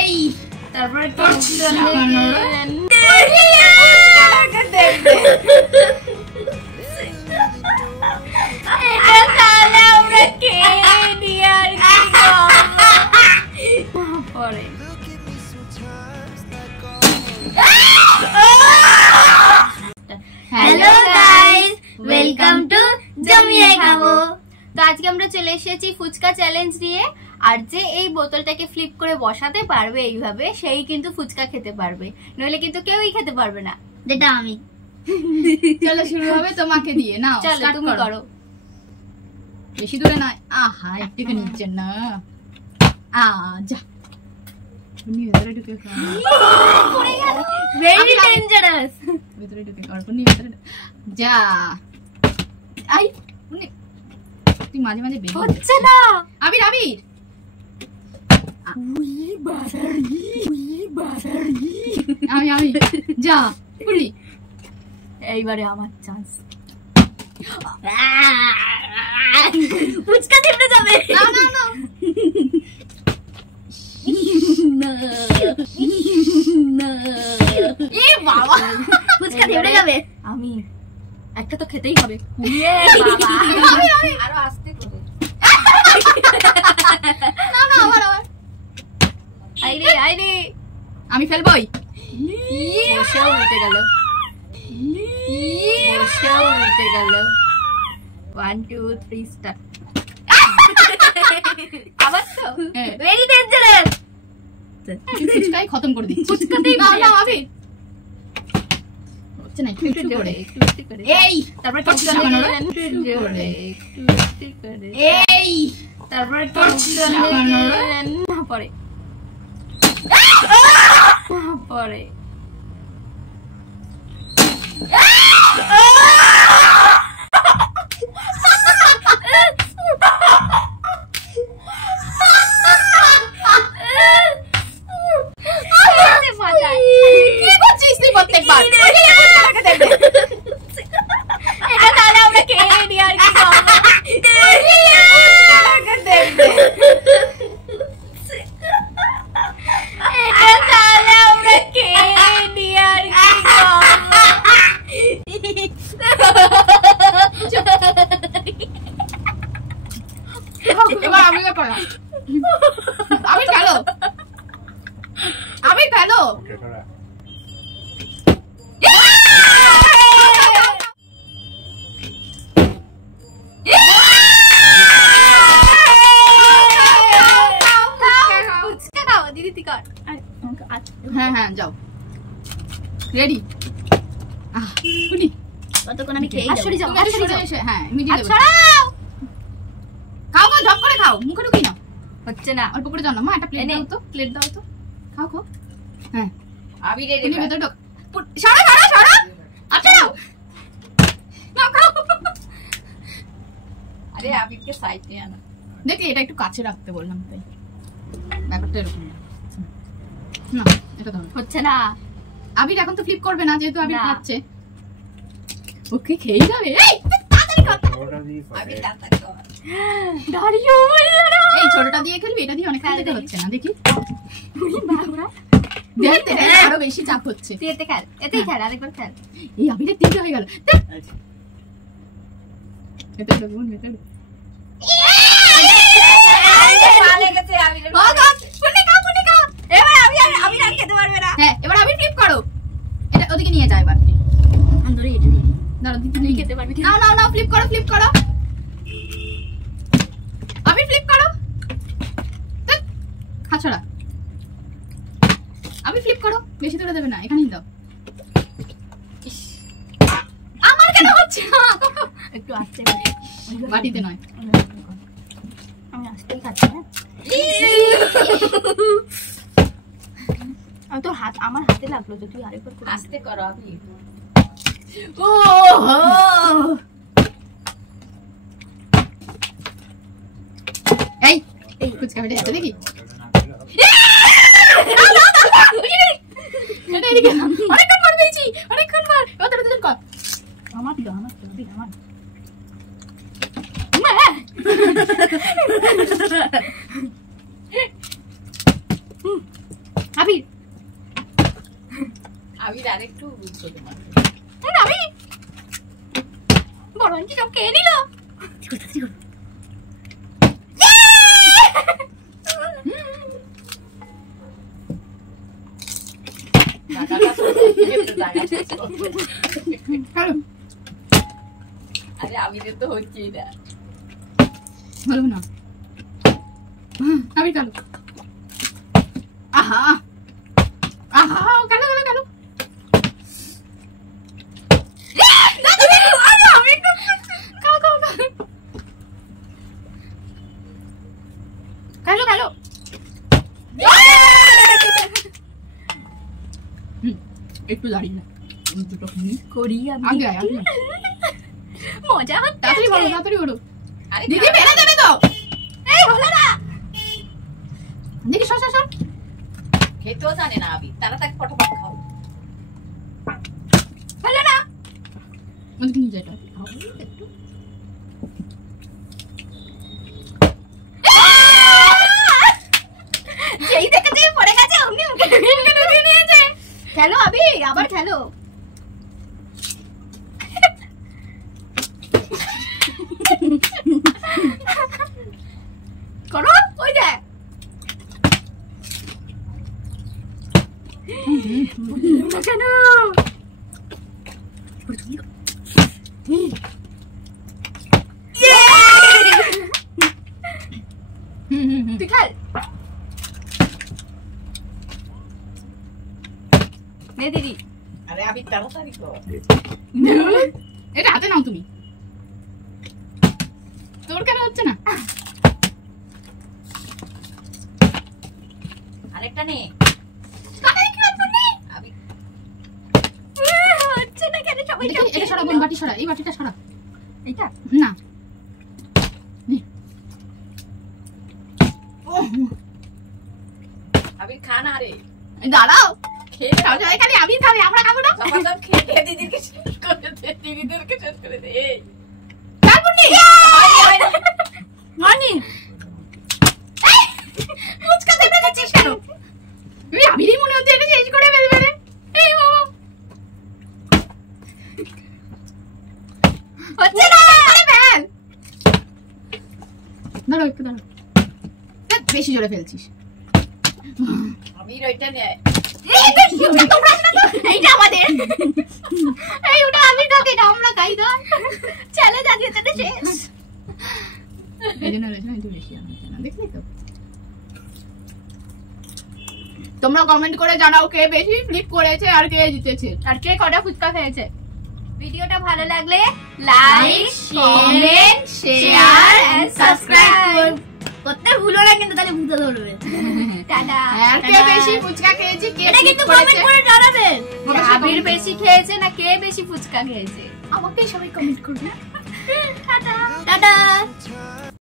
এই তারপরে hello guys, welcome to জমিয়ে খাবো। তো আজকে আমরা চলে এসেছি ফুচকা চ্যালেঞ্জ নিয়ে। আর যে এই বোতলটাকে ফ্লিপ করে বসাতে পারবে এইভাবে, সেই কিন্তু ফুচকা খেতে পারবে, নইলে কিন্তু কেউই খেতে পারবে না, যেটা আমি। চলো শুরু হবে তোমাকে দিয়ে। নাও চলো তুমি করো। বেশি দূরে নয়, আহা একটু নিচে না, যা তুমি ভেতরে ঢুকে খাও। পড়ে গেল, ভেরি ডেঞ্জারাস। ভেতরে ঢুকে খাও, তুমি ভেতরে যা। আই তুই মাঝে মাঝে বের হচ্ছে না। আবির আবির আমি যা পুলি। এইবারে আমার চান্স। ফুচকা থেমে যাবে। না না না এ বাবা, ফুচকা থেমে যাবে। আমি একটা তো খেতেই হবে। আরো আস্তে করে। না না আবার আইরে আমি ফেলবই। বসেও উঠে গেল, বসেও উঠে গেল। 1 2 3 স্টার্ট। আবার তো ভেরি ডেঞ্জারাস। ফুচকাই খতম করে দিচ্ছি। ফুচকাতেই না না আবির হচ্ছে না, একটু করে একটু করে। এই তারপর একটু করে এই তারপর না পরে পরে কি করছিস তুই প্রত্যেকবার? এটা তাহলে আমরা খেয়ে নিই আর কি করবো? এটা তাহলে আমরা খেয়ে নিই আর কি করবো? এবার আমি করা। আমি খেলো, আমি খেলো। হ্যাঁ হ্যাঁ যাও, রেডি। কতক্ষণ আমি খেয়ে সরে যাও, হ্যাঁ ইমিডিয়েটলি ছাড়াও। খাও খাও, ঝপ করে খাও, মুখে ঢুকি না। হচ্ছে না, অল্প করে জানো মা, একটা প্লেট দাও তো, প্লেট দাও তো, খাও খাও। হ্যাঁ আমি রে তুমি ভেতরে ঢোক। সরো সরো সরো, আচ্ছা নাও নাও খাও। আরে আবিরকে সাইডে আনা। দেখি এটা একটু কাছে রাখতে বললাম, তাই ব্যাপারটা এরকম না। এটা ধরো, হচ্ছে না। আবির এখন তো ফ্লিপ করবে না, যেহেতু আবির না। খাচ্ছে। ওকে খেয়ে যাবে। এই তাড়াতাড়ি কর, আবির তাড়াতাড়ি কর। দাঁড়িয়ে বললো না। এই ছোটটা দিয়ে খেলবি, এটা দিয়ে অনেক খেলতে হচ্ছে না। দেখি বাবা, দেখতে আরো বেশি চাপ হচ্ছে। তুই এতে খেল, এতেই খেল, আরেকবার খেল। এই আবিরের তিনটে হয়ে গেল। ভেতরে ঢোক, ভেতরে ঢোক। হ্যাঁ এবার আবির ফ্লিপ করো, এটা ওদিকে নিয়ে যায়। এবার খেতে পারবি? নাও নাও নাও, ফ্লিপ করো, ফ্লিপ করো। আবির ফ্লিপ করো, হাছড়া। আবির ফ্লিপ করো, বেশি দূরে দেবে না, এখানেই দাও। আমার কেন হচ্ছে না? একটু আসতে বাটিতে নয়, আমি আসতেই খাচ্ছি না। আমি তো হাত, আমার হাতে লাগলো তো, তুই আরেকবার আস্তে করো। আমি এই এই ফুচকা বেটে যাচ্ছে দেখি। অনেকক্ষণ পর পেয়েছি, অনেকক্ষণ পর। আমার তো আমার আর একটু ছোট মাছ। আমি বড় আন্টি সব খেয়ে নিল। আরে আমিদের তো হচ্ছেই না। ভালো না আমি কালো। আহা আহা কালো কালো কালো। কালো কালো একটু দাঁড়িয়ে না দুটো করি আমি। আগে আয় আগে মজা হচ্ছে। তাড়াতাড়ি বলো তাড়াতাড়ি বলো। আরে দিদি বেড়ে যাবে তো। এই হলো না। দেখি সর সর সর। খেতেও জানে না আবি, তাড়াতাড়ি ফটাফট খাও। হলো না। ওদিকে নিয়ে যাই একটু। যেই দেখেছে পড়ে গেছে অমনি মুখে ঢুকিয়ে নিয়েছে। খেলো আবি, আবার খেলো। করো ওই যে কেন তুই খেল। নে দিদি। আরে আবি তাড়াতাড়ি কর। এটা হাতে নাও তুমি। তোর কেন হচ্ছে না? আরেকটা নে। আবি হচ্ছে না কেন সবাই দেখি এটা সরা বোন, বাটি সরা, এই বাটিটা সরা। এটা না নে। আবি খা না রে। দাঁড়াও খেয়ে সবাই খালি আমি খাবে, আমরা খাবো না। সবার খেয়ে দিদিকে শেষ করে দে, দিদিদেরকে শেষ করে দে। এই কাকুনি মানি ফুচকা দেবে দিচ্ছিস কেন? আমি আবিরই মনে হচ্ছে এটা শেষ করে ফেলবে রে। এই বাবা হচ্ছে না। আরে ফেল। দাঁড়াও একটু দাঁড়াও। বেশি জোরে ফেলছিস। আবির ওইটা নে। এইটা কি হচ্ছে? তোমরা না তো এইটা আমাদের। এই ওটা আমি খাই না, আমরা খাই না। চ্যালেঞ্জ আজকে যেতে শেষ। এই জন্য একটু বেশি আনছে না, দেখলি তো। তোমরা কমেন্ট করে জানাও কে বেশি ফ্লিপ করেছে আর কে জিতেছে। আর কে কটা ফুচকা খেয়েছে। ভিডিওটা ভালো লাগলে like, comment, share and subscribe করতে ভুলো না, কিন্তু তাহলে ভূতে ধরবে। টাটা। আর কে বেশি ফুচকা খেয়েছে, কে এটা flip কিন্তু করেছে। কমেন্ট করে জানাবেন। অবশ্যই আবির comment বেশি খেয়েছে না কে বেশি ফুচকা খেয়েছে। আমাকে সবাই কমেন্ট করবে। Tata tata.